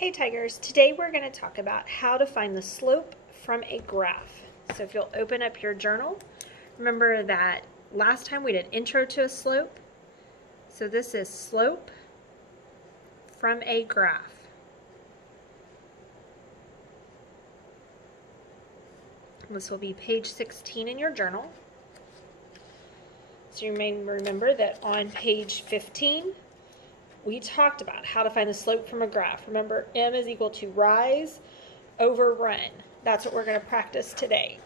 Hey Tigers, today we're going to talk about how to find the slope from a graph. So if you'll open up your journal, remember that last time we did intro to a slope. So this is slope from a graph. This will be page 16 in your journal. So you may remember that on page 15, we talked about how to find the slope from a graph. Remember, m is equal to rise over run. That's what we're going to practice today.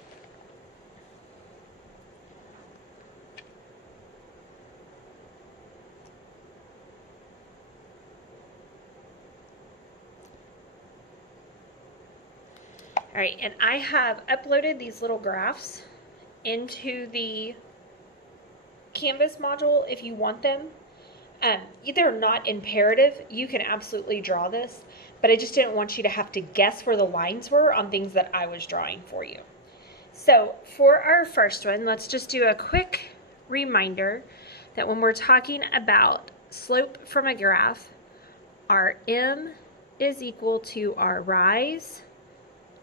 All right, and I have uploaded these little graphs into the Canvas module if you want them. They're not imperative. You can absolutely draw this, but I just didn't want you to have to guess where the lines were on things that I was drawing for you. So for our first one, let's just do a quick reminder that when we're talking about slope from a graph, our m is equal to our rise,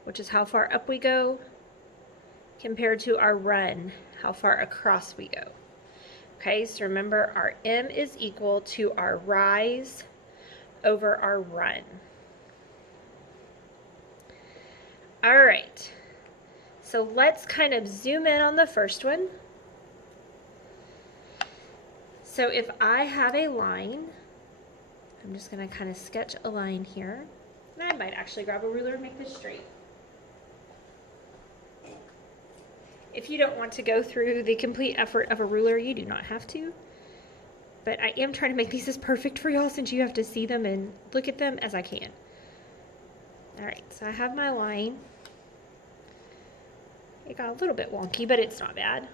which is how far up we go, compared to our run, how far across we go. Okay, so remember our m is equal to our rise over our run. All right, so let's kind of zoom in on the first one. So if I have a line, I'm just going to kind of sketch a line here. And I might actually grab a ruler and make this straight. If you don't want to go through the complete effort of a ruler, you do not have to. But I am trying to make these as perfect for y'all since you have to see them and look at them as I can. All right, so I have my line. It got a little bit wonky, but it's not bad.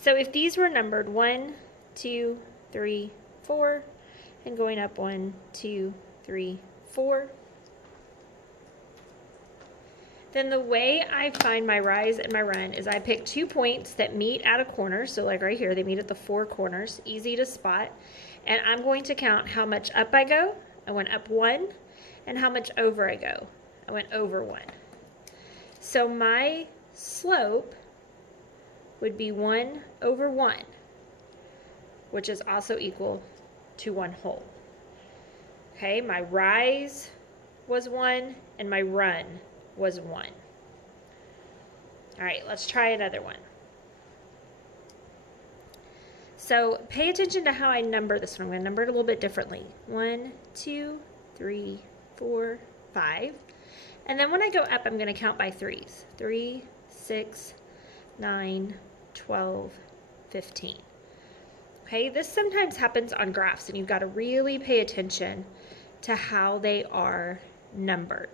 So if these were numbered 1, 2, 3, 4, and going up 1, 2, 3, 4, then the way I find my rise and my run is I pick 2 points that meet at a corner. So like right here, they meet at the 4 corners, easy to spot. And I'm going to count how much up I go. I went up 1, and how much over I go. I went over 1. So my slope would be 1 over 1, which is also equal to 1 whole. Okay, my rise was 1, and my run was 1. All right, let's try another one. So pay attention to how I number this one. I'm going to number it a little bit differently. 1, 2, 3, 4, 5. And then when I go up, I'm going to count by 3s. 3, 6, 9, 12, 15. Okay, this sometimes happens on graphs, and you've got to really pay attention to how they are numbered.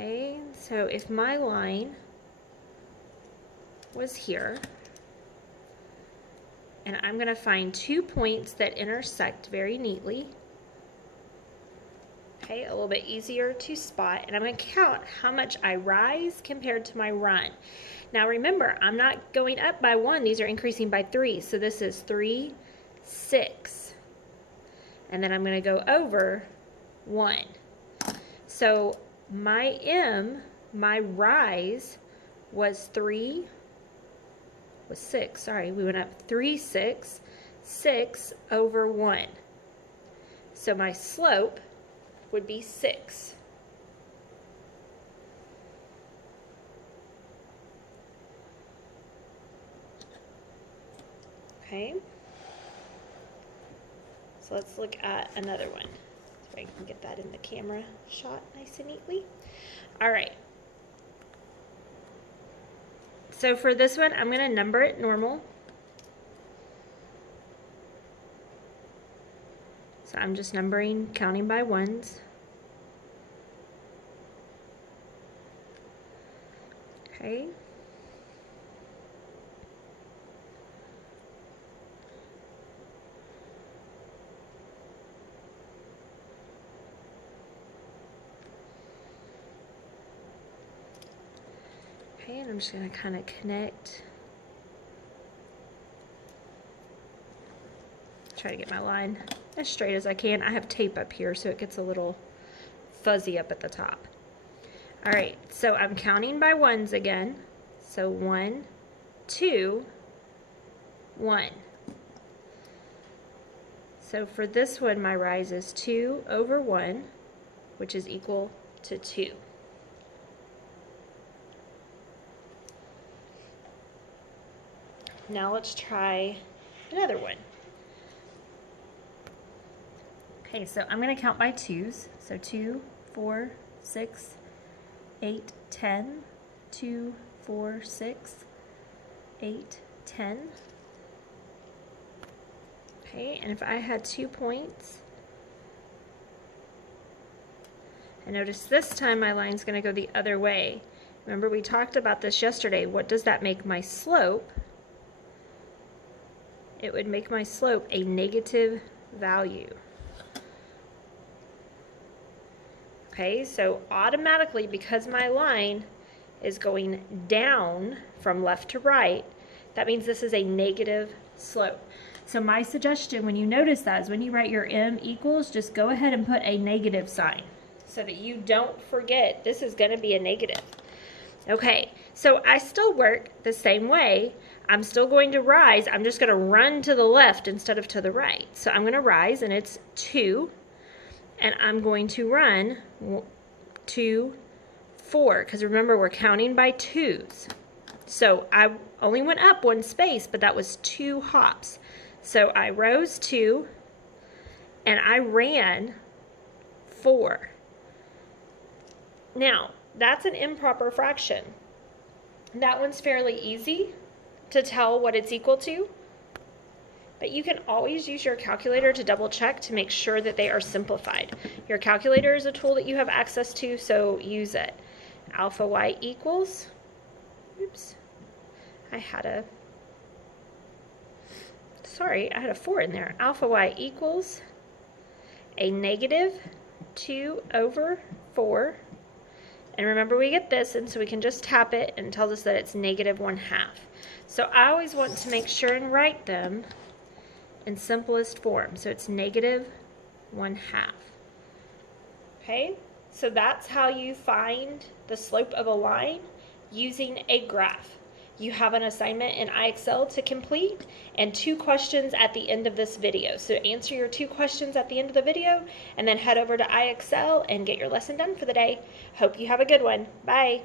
Okay, so if my line was here, and I'm going to find 2 points that intersect very neatly, okay, a little bit easier to spot, and I'm going to count how much I rise compared to my run. Now remember, I'm not going up by 1, these are increasing by 3, so this is 3, 6, and then I'm going to go over 1. So my m, my rise, was 6, sorry, we went up 3, 6, 6 over 1. So my slope would be 6. Okay, so let's look at another one. So I can get that in the camera shot nice and neatly. All right. So for this one, I'm going to number it normal. So I'm just numbering, counting by 1s. Okay. Okay, and I'm just going to kind of connect. Try to get my line as straight as I can. I have tape up here so it gets a little fuzzy up at the top. All right, so I'm counting by ones again. So 1, 2, 1. So for this one, my rise is 2 over 1, which is equal to 2. Now let's try another one. Okay, so I'm going to count by twos. So 2, 4, 6, 8, 10, 2, 4, 6, 8, 10. Okay, and if I had 2 points, and notice this time my line's going to go the other way. Remember we talked about this yesterday. What does that make my slope? It would make my slope a negative value. Okay, so automatically, because my line is going down from left to right, that means this is a negative slope. So my suggestion when you notice that is when you write your m equals, just go ahead and put a negative sign so that you don't forget this is going to be a negative. Okay, so I still work the same way. I'm still going to rise. I'm just going to run to the left instead of to the right. So I'm going to rise, and it's 2. And I'm going to run 2, 4, because remember we're counting by twos. So I only went up 1 space, but that was 2 hops. So I rose 2, and I ran 4. Now, that's an improper fraction. That one's fairly easy to tell what it's equal to. But you can always use your calculator to double check to make sure that they are simplified. Your calculator is a tool that you have access to, so use it. Alpha y equals, oops, I had a 4 in there. Alpha y equals a negative 2 over 4. And remember we get this, and so we can just tap it, and it tells us that it's negative 1/2. So I always want to make sure and write them in simplest form. So it's negative 1/2. Okay, so that's how you find the slope of a line using a graph. You have an assignment in IXL to complete and 2 questions at the end of this video. So answer your 2 questions at the end of the video and then head over to IXL and get your lesson done for the day. Hope you have a good one. Bye.